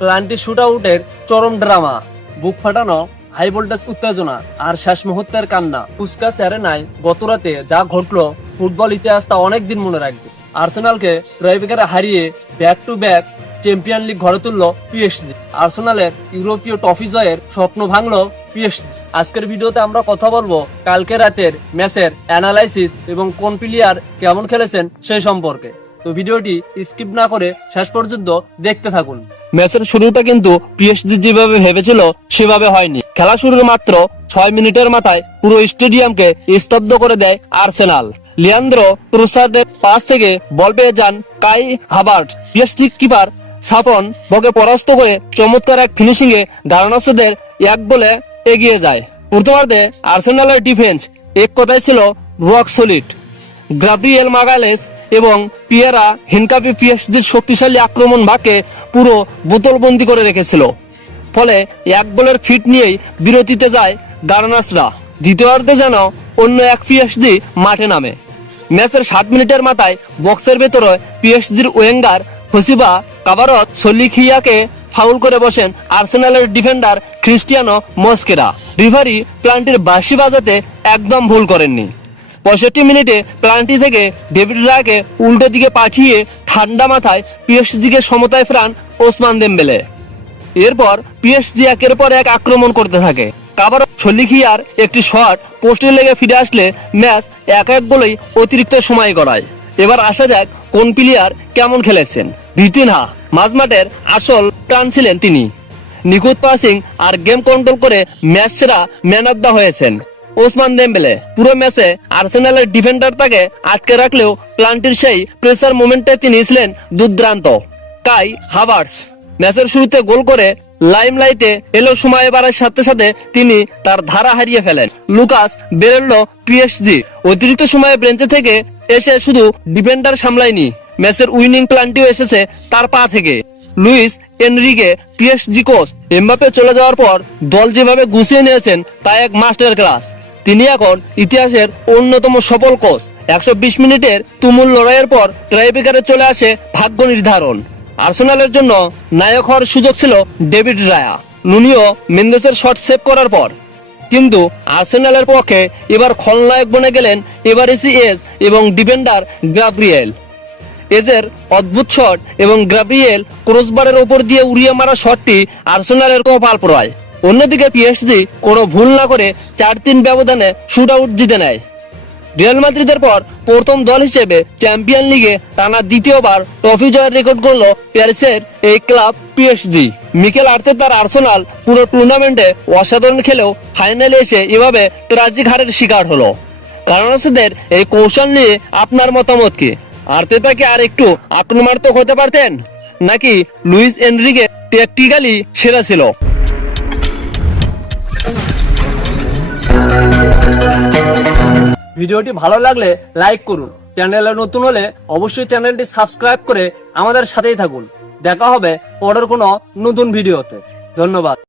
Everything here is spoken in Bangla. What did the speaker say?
প্লান্টি শুট আউটের চরম ড্রামা, বুক ফাটানো হাই ভোল্টেজ উত্তেজনা আর শেষ মুহূর্তের কান্না। পুস্কাস অ্যারেনায় গতরাতে যা ঘটলো ফুটবল ইতিহাস তা অনেকদিন মনে রাখবে। আর্সেনালকে ট্রাইব্রেকারে হারিয়ে back to back champion league ঘরে তুললো পিএসজি। আর্সেনালের ইউরোপীয় ট্রফি জয়ের স্বপ্ন ভাঙলো পিএসজি। আজকের ভিডিওতে আমরা কথা বলবো কালকে রাতের ম্যাচের অ্যানালাইসিস এবং কোন প্লেয়ার কেমন খেলেছেন সেই সম্পর্কে। তো ভিডিওটি স্কিপ না করে শেষ পর্যন্ত দেখতে থাকুন। ম্যাচের শুরুটা কিন্তু পিএসজি যেভাবে ভেবেছিল সেভাবে হয়নি। খেলা শুরুর মাত্র 6 মিনিটের মাথায় পুরো স্টেডিয়ামকে স্তব্ধ করে দেয় আর্সেনাল। লিয়ান্দ্রো ট্রোসার্ডের পাস থেকে বল পেয়ে যান কাই হাভার্টস। পিএসজি কিপার সাফন বকে পরাস্ত করে চমৎকার এক ফিনিশিং এ গার্নাসদের 1 গোলে এগিয়ে যায়। প্রথমার্ধে আর্সেনালের ডিফেন্স এক কথায় ছিল রক সলিড। গ্যাব্রিয়েল মাগালেস এবং পিয়েরা হেনকাপি পিএসজির শক্তিশালী আক্রমণ ভাগকে পুরো বোতলবন্দি করে রেখেছিল। ফলে 1 গোলের ফিট নিয়েই বিরতিতে যায় গার্নাসরা। দ্বিতীয়ার্ধে যেন অন্য এক পিএসজি মাঠে নামে। ম্যাচের 7 মিনিটের মাথায় বক্সের ভেতরে পিএসজির ওয়েঙ্গার ফসিবা কাবারত সলিখিয়াকে ফাউল করে বসেন আর্সেনালের ডিফেন্ডার ক্রিস্টিয়ানো মস্কেরা। রিফারি প্লান্টির বাঁশি বাজাতে একদম ভুল করেননি। 65 মিনিটে প্লান্টি থেকে ডেভিড রায়াকে উল্টো দিকে পাঠিয়ে ঠান্ডা মাথায় পিএসজিকে সমতায় ফেরান ওসমান দেমবেলে। এরপর পিএসজি একের পর এক আক্রমণ করতে থাকে। কাবার সলিখিয়ার একটি শট পোস্টে লেগে ফিরে আসলে ম্যাচ 1-1 গোলেই অতিরিক্ত সময় গড়ায়। এবার আসা যাক কোন প্লেয়ার কেমন খেলেছেন। ভিতিনহা মাঝমাঠের আসল প্রাণ ছিলেন তিনি। নিখুঁত পাসিং আর গেম কন্ট্রোল করে ম্যাচ সেরা ম্যান অব দা হয়েছেন ওসমান দেমবেলে। পুরো ম্যাচে আর্সেনালের ডিফেন্ডার তাকে আটকে রাখলেও প্লান্টির সেই প্রেসার মোমেন্টে তিনি ছিলেন দুর্দান্ত। কাই হাভার্টস ম্যাচের শুরুতে গোল করে লাইমলাইটে এলো সময় বাড়ার সাথে সাথে তিনি তার ধারা হারিয়ে ফেলেন। লুকাস বেরেল্লো পিএসজি অতিরিক্ত সময়ে বেঞ্চে থেকে এসে শুধু ডিফেন্ডার সামলায়নি, ম্যাচের উইনিং প্ল্যানটিও এসেছে তার পা থেকে। Luis Enrique PSG coach Mbappe চলে যাওয়ার পর দল যেভাবে গুছিয়ে নিয়েছেন তা এক মাস্টার ক্লাস। তিনি এখন ইতিহাসের অন্যতম সফল কোচ। 120 মিনিটের তুমুল লড়াইয়ের পর ট্রাইব্রেকারে চলে আসে ভাগ্য নির্ধারণ। আর্সেনালের জন্য নায়ক হওয়ার সুযোগ ছিল ডেভিড রায়া নুনিও মেন্দেসের শট সেভ করার পর। কিন্তু আর্সেনালের পক্ষে এবার খলনায়ক বনে গেলেন এভারেসি এজ এবং ডিফেন্ডার গ্যাব্রিয়েল। এজের অদ্ভুত শট এবং গ্যাব্রিয়েল ক্রসবারের ওপর দিয়ে উড়িয়ে মারা শটটি আর্সেনালের কপাল পোড়ায়। অন্যদিকে পিএসজি কোনো ভুল না করে 4-3 ব্যবধানে শুট আউট জিতে নেয়। রিয়াল মাদ্রিদের পর প্রথম দল হিসেবে চ্যাম্পিয়ন লিগে টানা দ্বিতীয়বার ট্রফি জয়ের রেকর্ড করল প্যারিসের এই ক্লাব পিএসজি। মিকেল আর্তেতার আর্সেনাল পুরো টুর্নামেন্টে অসাধারণ খেলেও ফাইনালে এসে এভাবে ট্র্যাজিক হারের শিকার হলো। গার্নাসদের এই কৌশল নিয়ে আপনার মতামত কি? আর্তেতা কি আর একটু আক্রমণাত্মক হতে পারতেন, নাকি লুইস এনরিকে ট্যাকটিক্যালি সেরা ছিল? ভিডিওটি ভালো লাগলে লাইক করুন। চ্যানেলে নতুন হলে অবশ্যই চ্যানেলটি সাবস্ক্রাইব করে আমাদের সাথেই থাকুন। দেখা হবে পরের কোনো নতুন ভিডিওতে। ধন্যবাদ।